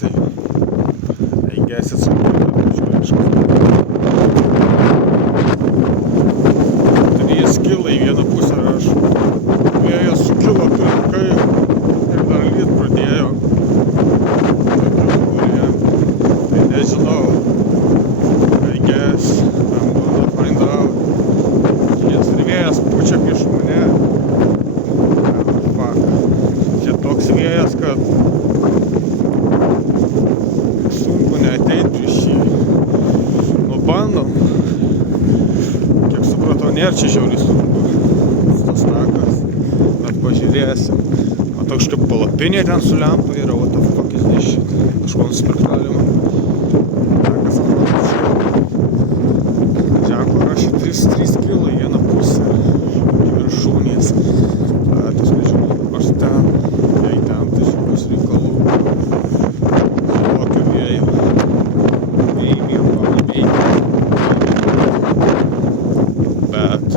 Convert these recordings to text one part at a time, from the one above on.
tai eigiasi atsakyti. 3 kilai į vieną pusę ir aš vėjas sukilo pilkai ir dar lyt pradėjo. Tai nežinau. I guess I'm gonna find out. Nes ir vėjas pučia prieš mane. Fuck. Čia toks vėjas, kad sunku neateit prieš jį. Nu bandom. Kiek supratau, nėra čia žiauriai sunku. Tas takas. Bet pažiūrėsim. Man toks kaip palapinė ten su lempa yra. What the fuck is this shit? Kažko nusipirkt galima. Takas atrodo. Ženklo rašė 3 kilai į vieną pusę. Viršūnės. Tas nežinau, aš ten, jei ten, tai šiandien reikalų. Tokio vėjo. Vėjai. Bet,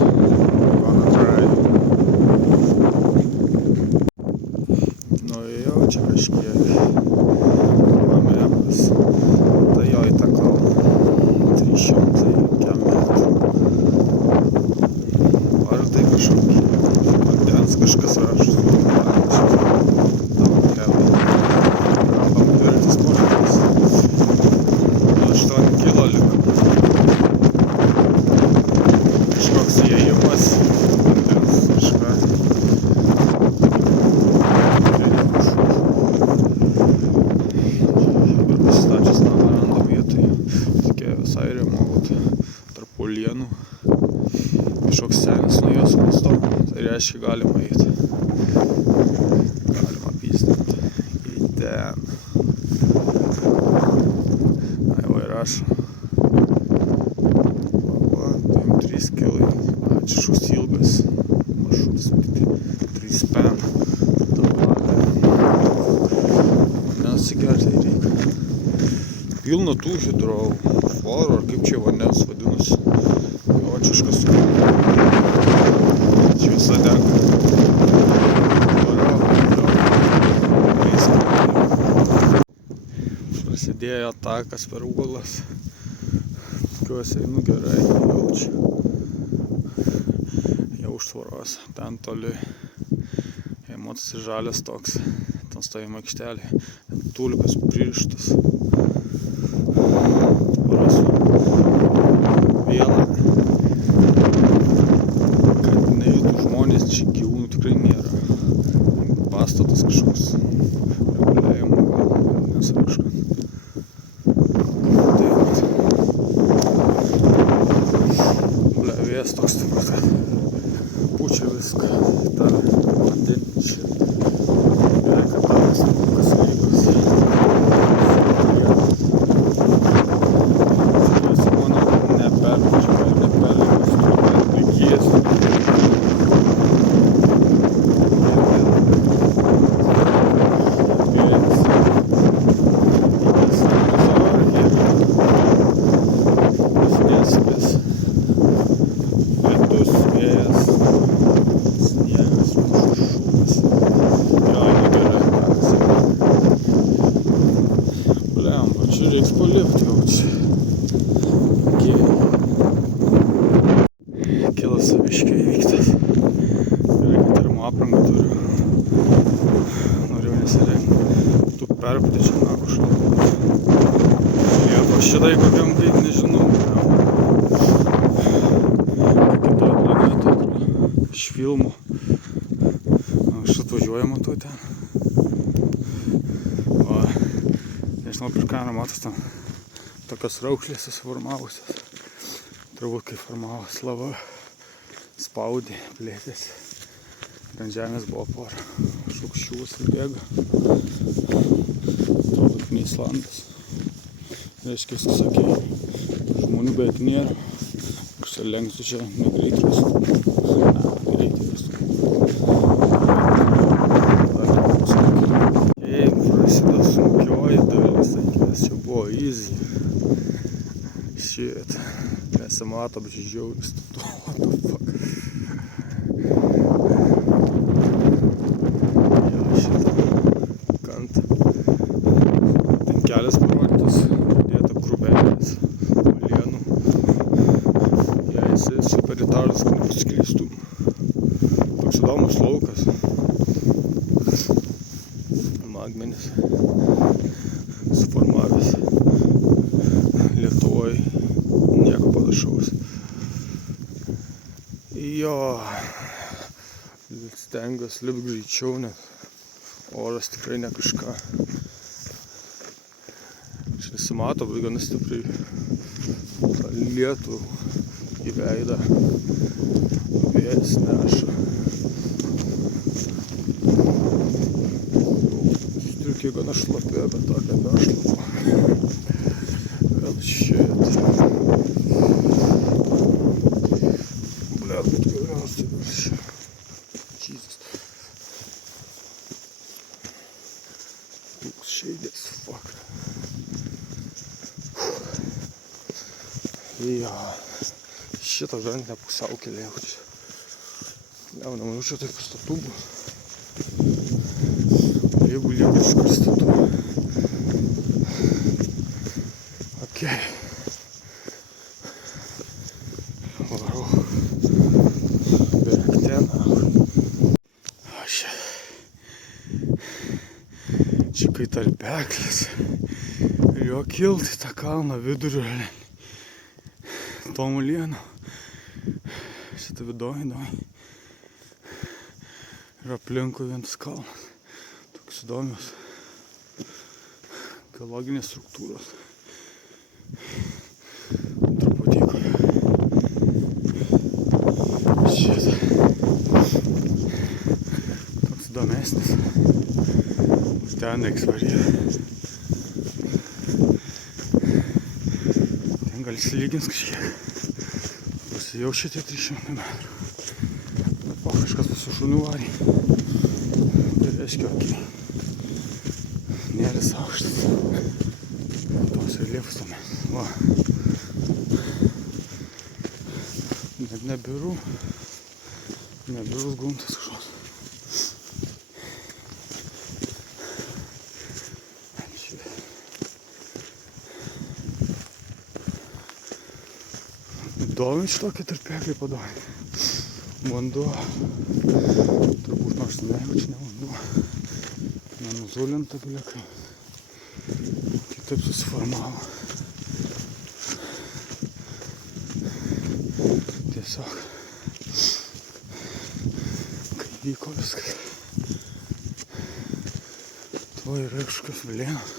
gonna try. Nuėjau čia kažkiek. Mamepas. Tai jo į tą kalną. 300 kilometrų. Ar tai kažkokį vandens kažkas rašo. Tavo kelią. Random dviratis požiūrės. 8 kilo liko. Kažkoks įėjimas. Vandens kažką. Dabar pasistačius namą rando vietoje. Tokia visai remote. Tarp uolienų. Kažkoks senis nuo jos klasto, tai reiškia galima eiti. Galima pystinti į ten. Na jau ir aš. Va, tai 3 kilai. Čia šūs ilgas. Maršrutas, 3 pen. Nesigerti reikia. Pilna tų hidroforų, ar kaip čia vandens vadinasi. Očiškas. Čia visą dega. Prasidėjo takas per uolas. Tikiuosi einu gerai, jaučiu. Jau už tvoros. Ten toli. Emocijos žalias toks. Ten stovimo aikštelė. Tulikas pririštas. Tvoros. Vėlą. Kad neįtų žmonės, čia gyvūnų tikrai nėra. Pastatas kažkoks. Reguliavimo gal, nes kažkas. Tai vat. Blia, vėjas toks stiprus, kad pučia viską. Dar vandenį čia. Gerai, kad takas kas lygos. Čia reiks palipti jau čia. Kilas biškiai įvyktas. Gerai, kad termo aprangą turiu. Norėjau nesirengti. Tu perpūtė čia nako šalta. Liepos šitai kokiam kaip nežinau. Kitoj planetoj atrodo. Iš filmų. Aš atvažiuoju matau ten. Nežinau, prieš kamerą matos ten tokios raukšlės susiformavusios. Turbūt kai formavos lava, spaudė, plėtėsi. Ant žemės buvo pora šaukščiūs ir bėga. Turbūt ne Islandas. Reiškia, viskas sakė, žmonių beveik nėra. Kažkai lenksiu čia negreit rastų. Greit rastų. Prasideda sunkioji dalis, nes čia buvo easy. Shit. Nesimato, bet čia žiauriai statu. What the fuck. Jo, šitą kantą. Tai skleistų. Toks įdomus laukas. Magmenis suformavęs. Lietuvoje nieko panašaus. Jo, stengiuosi lipti greičiau, nes oras tikrai ne kažką. Čia nesimato, bet gana stipriai lietų į veidą. Vėjas neša. Striukiai gana šlapia, bet tokia nešlapa. Vėl šit. Blet, bet geriausiai dar čia. Jesus. Šeidės, fuck. Jo. Šitą žantinę pusiaukelę jaučiu. Nemanau, čia taip pastatų bus. Jeigu lieka iš pastatų. Okei. Varau. Beveik ten. Čia kai tarpeklis. Ir jo kilti tą kalną vidurio. Tomu lienu. Šitą vidoj. Ir aplinkui vienas kalnas. Toks įdomios geologinės struktūros. Truputyko. Šitą. Toks įdomesnis. Ten reiks varyti. Ten gal įsilygins kažkiek. Jau šitie 300 metrų. Bet po kažkas su šuniu varė. Tai reiškia, okei. Nėris aukštas. Tos reliefus tome. Va. Net nebirus gruntas kažkoks. Įdomi šitokį tarpeklį padarė. Vanduo. Turbūt nors nejaučiu, ne vanduo. Nenuzulinta biliekai. Kitaip susiformavo. Tiesiog. Kai vyko viskas. Tuo yra kažkas vilėnas.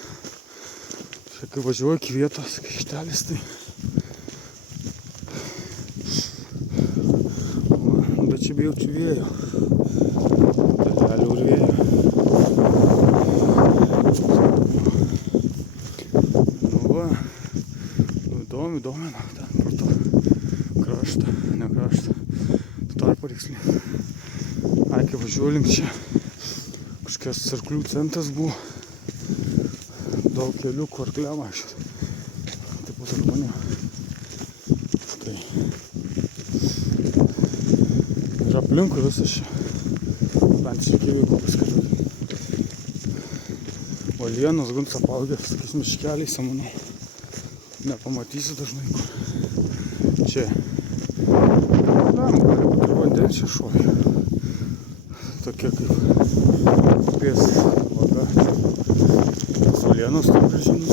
Čia kai važiuoju iki vietos, kai ištelis, tai čia bijaučiu vėjo. Dalelių ir vėjo. Nu va. Įdomi, ten pro to kraštą, ne kraštą. Tu tarpą tiksliai. Ai, kai važiuoju link čia. Kažkas arklių centras buvo. Daug kelių, kur arkliam vaikščiot. Taip pat žmonių. Tai. Ir aplinkui visas čia. Bent šiek vyko paskaliu. Uolienos guns apaugęs, tokiais miškeliais, manau. Nepamatysi dažnai kur. Čia. Gali būti ir vandens čia šovė. Tokia kaip upės vaga. Tas uolienos taip gražinis.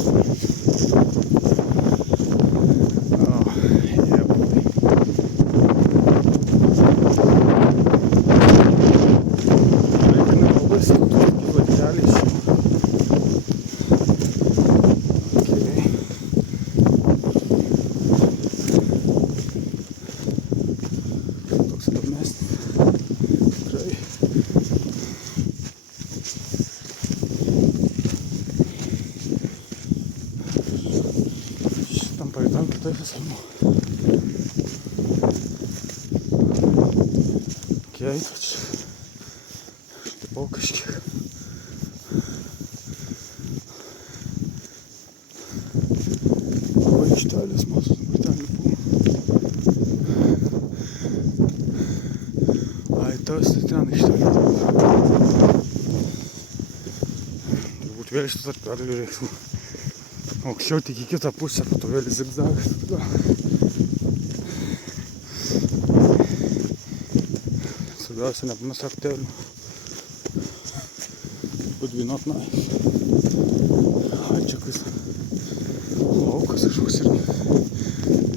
Taip visamo. Okei, tačiau štai buvo kažkiek. Buvo aikštelės masos, ten buvo. Ai, tas tai ten aikštelė. Turbūt vėl šitą tarpeklių reiktų. Aukščiau tik į kitą pusę, po to vėl zigzagas. Svarbiausia nepames raktelių. Padvyniot nagus. Ai, čia kas laukas kažkoks irgi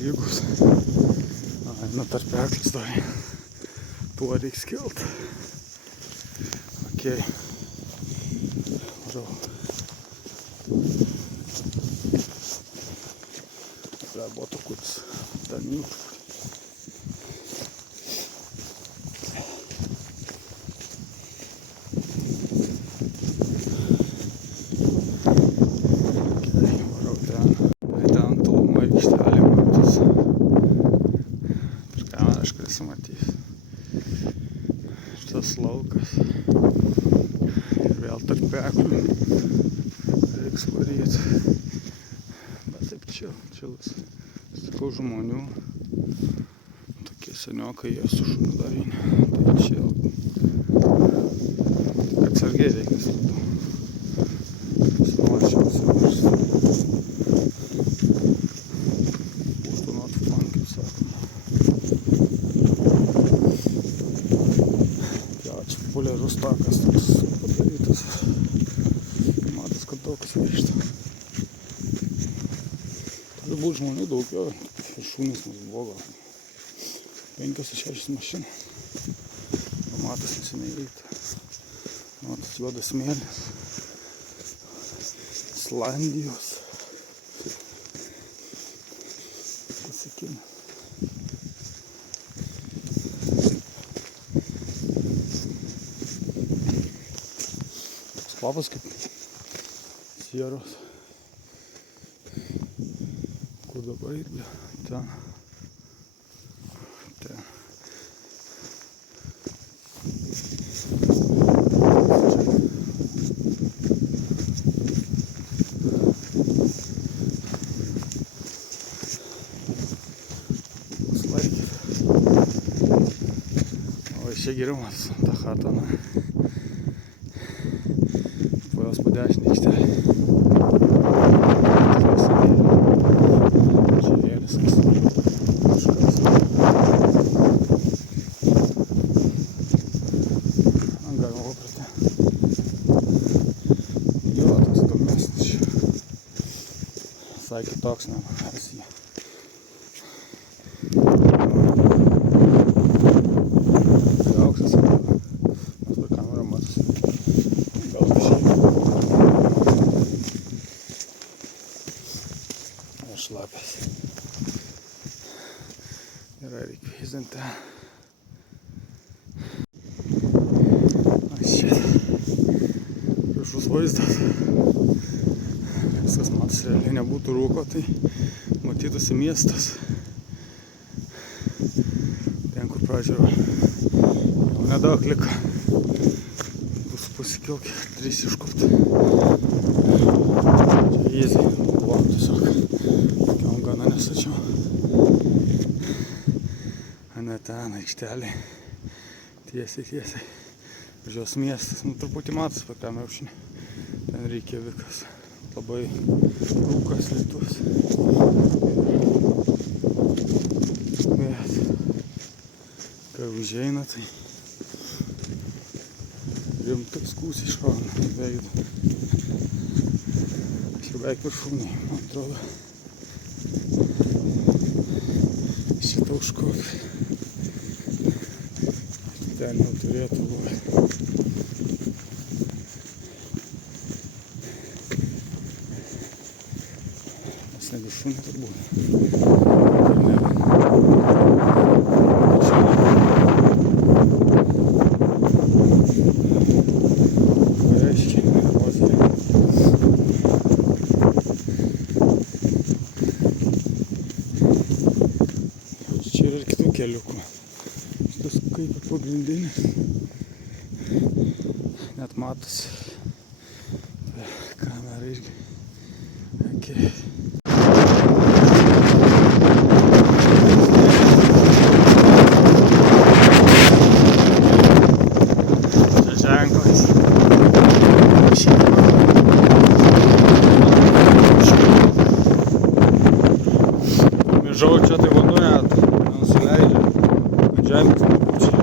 lygus. Ai, tarpeklis dar. Tuo reiks kilt. Okei. Važiau. Buvo trukutis danijų. Varau ten. Tai ten tolumą aikštelė matos. Ir kamerą aš galėsiu matys. Šitas laukas. Ir vėl tarpeklių. Reiks varyti. Bet taip čilus. Sakau žmonių, tokie seniokai, jie su šuniu darinė, tai čia tik atsargiai reikia slėpti. Snošiausi virš. Būtų not fun, kaip sakoma. Ja, čia populiarus takas toks padarytas. Matas, kad daug kas vaikšta. Turi būt žmonių daugiau. Šūnis mums buvo 5-6 mašinų. Matas neseniai eita. Matas juodas smėlis. Islandijos. Klasikinė. Toks kvapas kaip sieros. Kur dabar irgi? Ten. Ten. Slaikit. O čia geriau matos tą chatą. Po jos po dešinę aikštelį. Visai kitoks negu Azija. Aukštas, nes per kamerą matosi. Gal kažkiek. Ir šlapės. Gerai, reikia vaizdinti. Viršus vaizdas. Viskas matos, realiai nebūtų rūko, tai matytųsi miestas. Ten, kur pradžioje jau nedaug liko. Bus pasikilk 3 iškopti. Čia easy, buvo tiesiog. Tokiam gana nesačiau. Ne ten, aikštelė. Tiesiai. Važiuos miestas, truputį matos per kamerą aušinį. Ten reikia vikas. Labai rūkas lietus. Bet kai užeina, tai rimtai skūsiai šauna į veidą. Aš jau beveik viršūnėj, man atrodo. Šitą užkopį. Ten jau turėtų būti. Negu šunį turbūt. Reiškia, erozija. Čia yra ir kitų keliukų. Šitas kaip pagrindinis. Net matosi. Kamera irgi. Okay. Žau, čia tai vanduo net nenusileidžia. Žemės nepučia.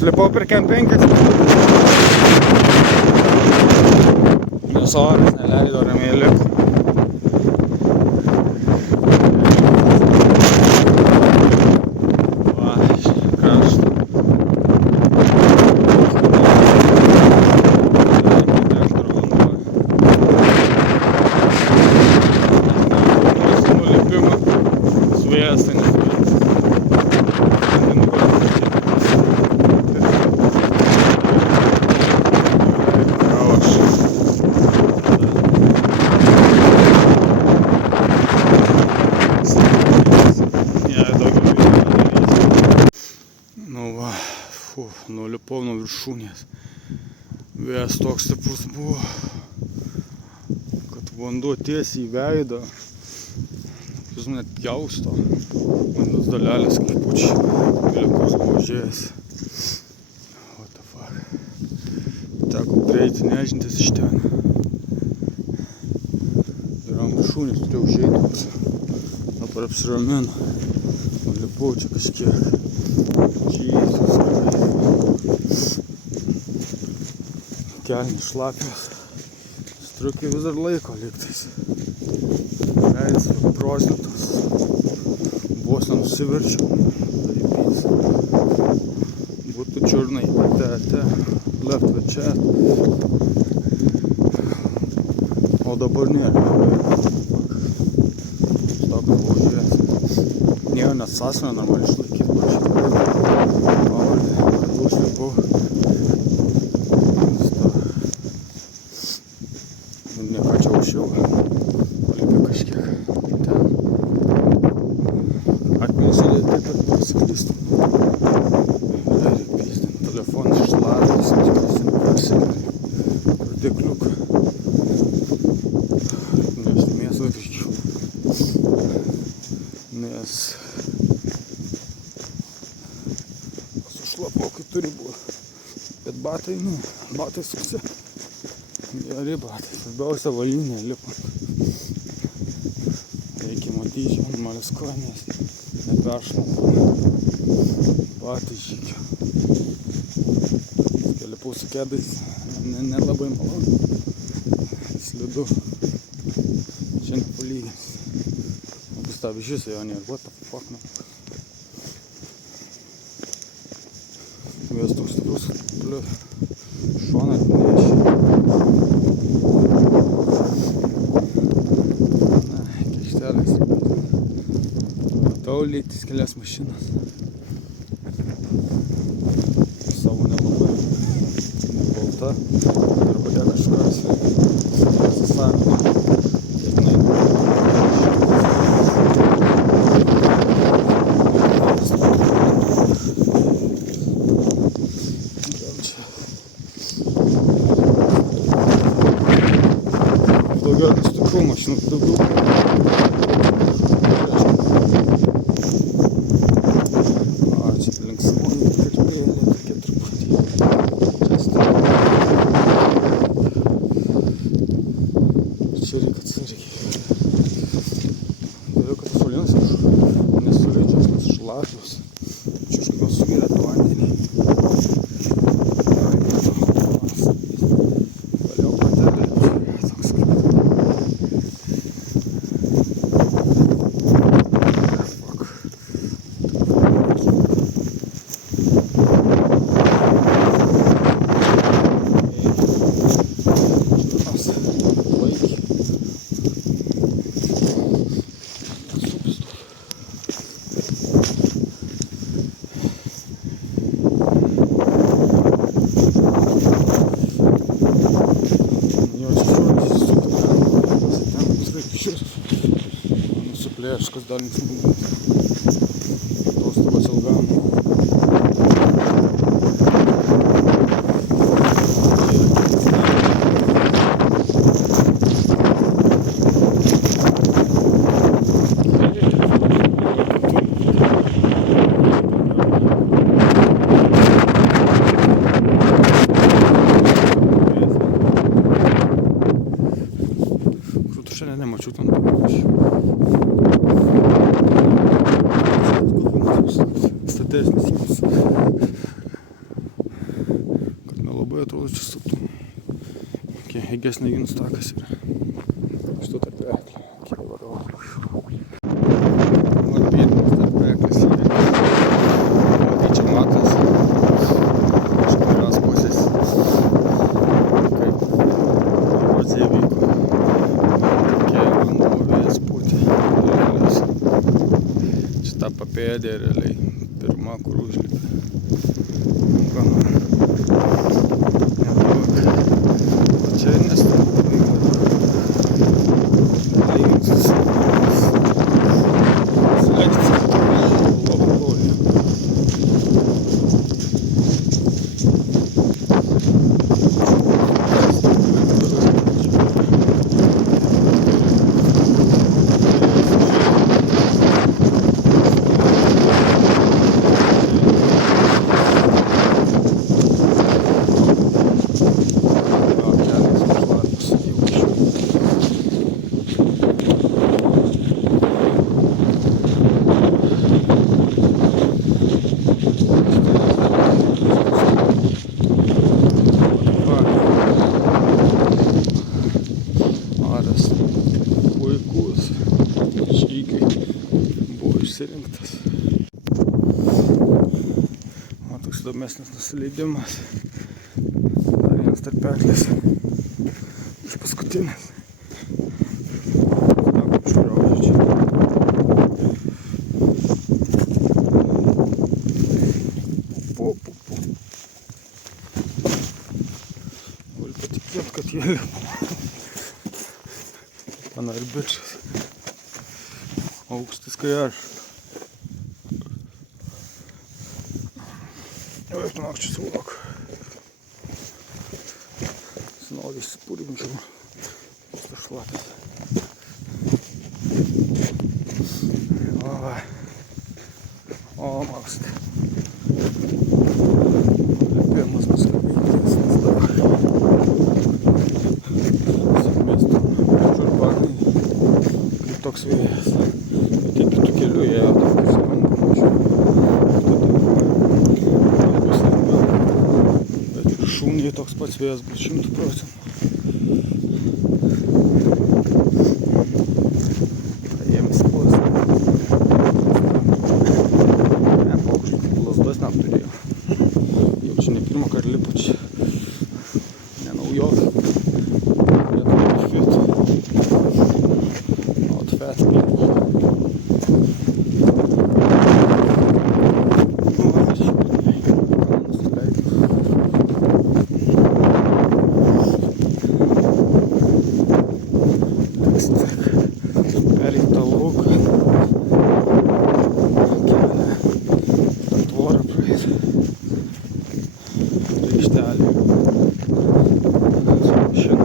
Užlipau per kem 5 minutės. Nes oras neleido ramiai lipti. Va, karšta. Nulipimą svėjas, tai nesvėjas. Nulipau nuo viršūnės. Vėjas toks stiprus buvo, kad vanduo tiesiai į veidą. Jūs net jausto. Vandens dalelės kaip pučiai. Gliukas buvo užėjęs. What the fuck. Teko prieiti nežintis iš ten. Ir ant viršūnės turėjau užeiti. Dabar apsiraminu. Nulipau čia kažkiek. Jėzus. Kelnis šlapias, striukiai vis dar laiko lygtais. Veidas prozlitas, vos nenusiverčiau. Būtų čiurnai, te, left va čia. O dabar nėra. Toks buvo žiūrės. Nėjo net sąsmę normaliai išlaikyti. Pavardė, užlipau. Nieko čia aukščiau, palipė kažkiek ten. Akmenys įdėti taip ir pasiklystų. Reikia pystinti, telefonas išladas, persikėlė, rodikliuką. Nešti mėsą grįžčiau. Nes sušlapau, kai turi buvo. Bet batai, batai sukse. Geri batai, svarbiausia valinė lipant. Reikia matyti normalias kojines, neperšlapau. Batai žygio. Lipau su kedais, nelabai malonu. Slidu. Šiandien palygins. Bus tą vižys, jo nėra, what the fuck, man. Vėjas toks stiprus, šoną atnešė. Matau lygtis kelias mašinas. Savo nelabai. Balta. Arba dėl kažkas. Pasisako. Daugiau stiprų mašinų, daugiau. Čia reikia atsargiai. Dėl kad tas uolienas nesuleidžias, nes šlapios. Čia kažkaip sugeria tą vandenį. Valiau patelė. Toks kaip. Fuck. Nusiplėškas dar nesmūgas. Atostogos ilgam. Krūtų šiandien nemačiau ten pavyzdžių. Statesnis jums. labai atrodo čia suktų. Kiek eigesnė Ginus takas yra. Šito tarpeklį. Kiek varau. Pirmas tarpeklis yra. Tai čia matas. Iš kurios pusės. Kaip erozija vyko. Tokie vanduo vėjas pūtė. Šita papėdė realiai. Pirma, kur užlipa. Gana. Nedaug. O čia nestabai. Lyginsis. Išsirinktas. O toks įdomesnis nusileidimas. Dar vienas tarpeklis. Iš paskutinis. Tam užkraužia čia. Galiu patikėti, kad jie lipa. Pana ir bičas. Aukštis kai aš. Ой, tu nakšķis sulāk. Es nav viss purimšam. Tas šlatas. Vai. O, makst. Pirmas paskabīties. Tas tā. Mēs tam žurbarnī. Kaip toks vėjas. Bet tiek kitų kelių ėjo. Toks man pamačiau. Šūnį toks pats vėjas bus 100%. Jiems bus. Ne, paukštų lasdas net turėjau. Jau čia ne pirmą kartą lipu čia. Ne naujos. Lietuvių fit. Not fat people. Перейти лук, творы пройти, речтали, еще на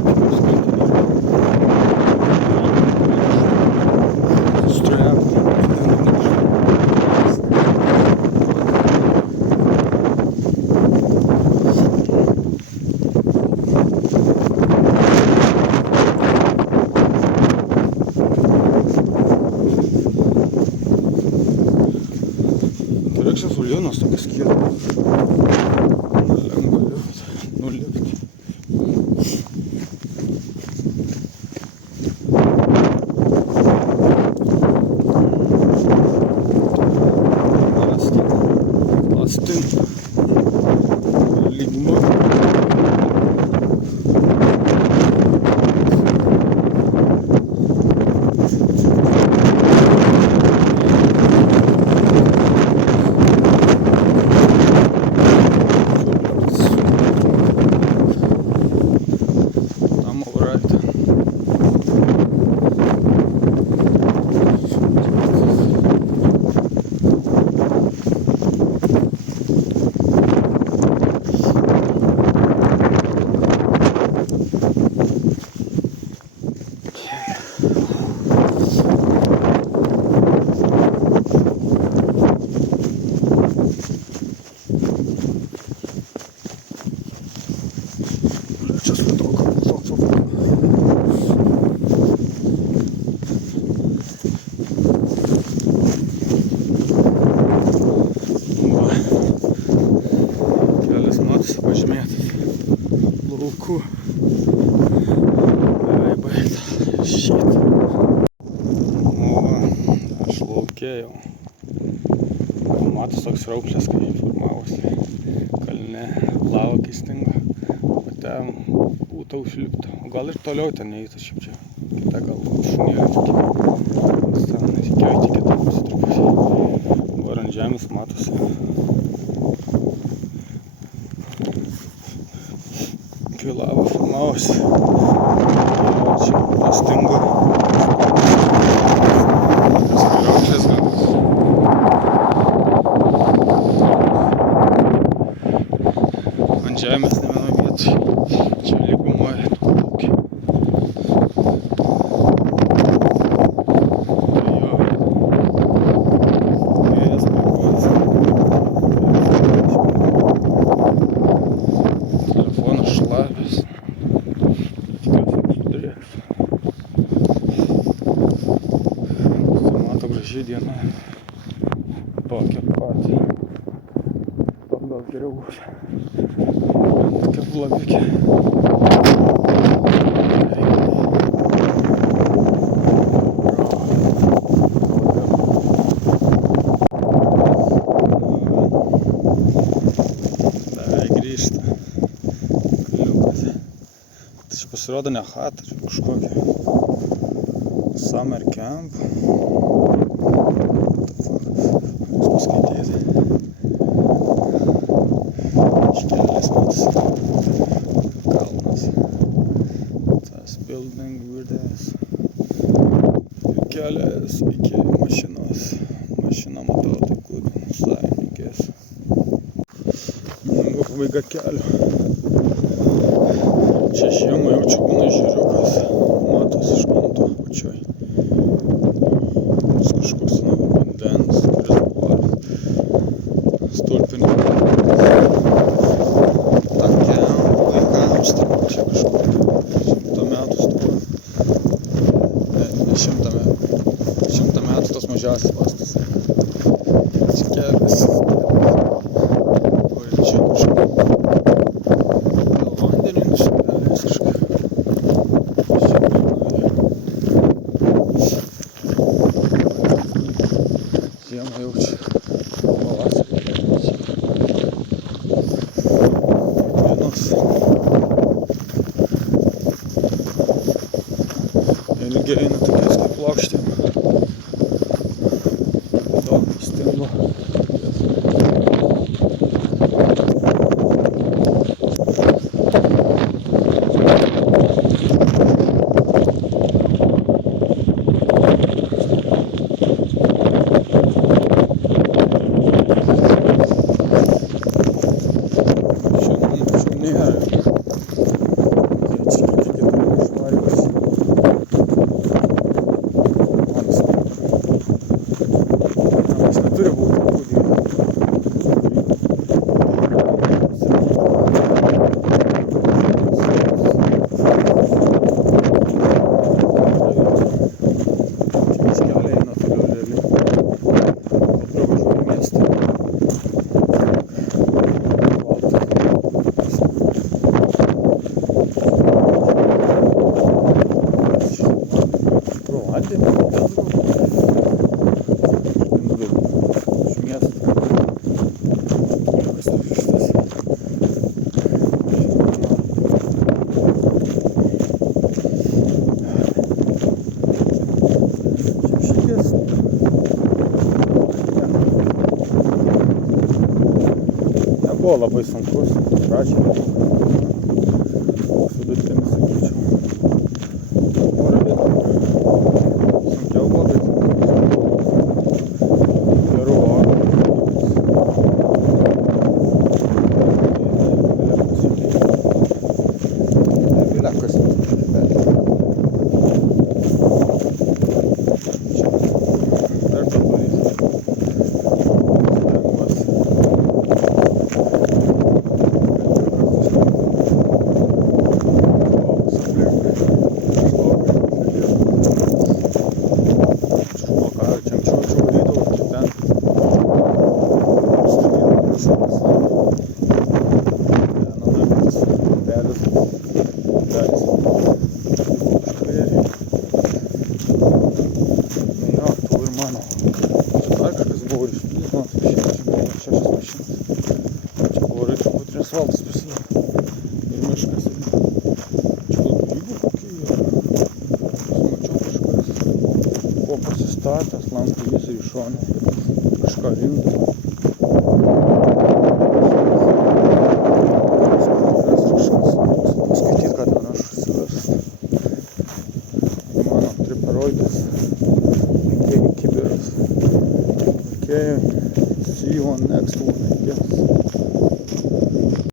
Рексas ulienos tokias kietas. Lengva nulipti. Astin. Lygma. toks rauplės, kai formavosi kalne lava, kai stingo. O ten būtų užlipta. O gal ir toliau ten neįtų šiaip čia. Kita gal šunėlė tikė. Ten reikėjo įti kitą pusę truputį. Dabar ant žemės matosi. Kai lava formavosi. Čia pastingo. Rauplės gal. Ant žemės ne vieno vietoj. Čia lygumoje plaukia. Telefonas šlapias. Tikiuosi sudrėks. Mato graži diena. Tokia pat. To gal geriau bus. Tokia blovikė. Beveik grįžta. Kaliukas. Tai čia pasirodo ne chata, čia kažkokia summer camp. Jūs paskaityti. Iškelės matosi. Kalnas. Tas building virtės. Kelias iki mašinos. Mašina matau, tai kur savininkės. Pabaiga kelio. Čia žiemą jaučiu būna žiriukas. Matos iš kranto apačioj. Kažkoks vandens, kuris buvo stulpinė. Takiam vaikams turbūt čia kažkur 100 metų stovi. Ne 100 metų. 100 metų tos mažiausias pastas. Čia kelias. O ir čia kažkur. Gal vandenį nusipelės kažkaip. Žiemą jaučiu. Pavasarį. Dienos. Ilgi eina tokiais kaip plokštėm. Daug stingo. Turi būti būdį. Čia keliai eina toliau realiai. Pravažiuoju miestą. Balta. Pro vandenį. Nebuvo labai sunkus, pradžiai sudurtimis, sakyčiau. Porą vietų sunkiau buvo, bet gerų orų. Vilėkas dar padarys. ще щось починати. Чи говорить, що потрібно асфальт списати. І мишка собі. Чоловіку поки є. Смачок шкода. Копаться стати, лампи є зрішоні. Мишка рівна. Скотітка до нашого сверсту. Мано трипароїдес. Окей, кіберс. Окей, see you on next one, I guess.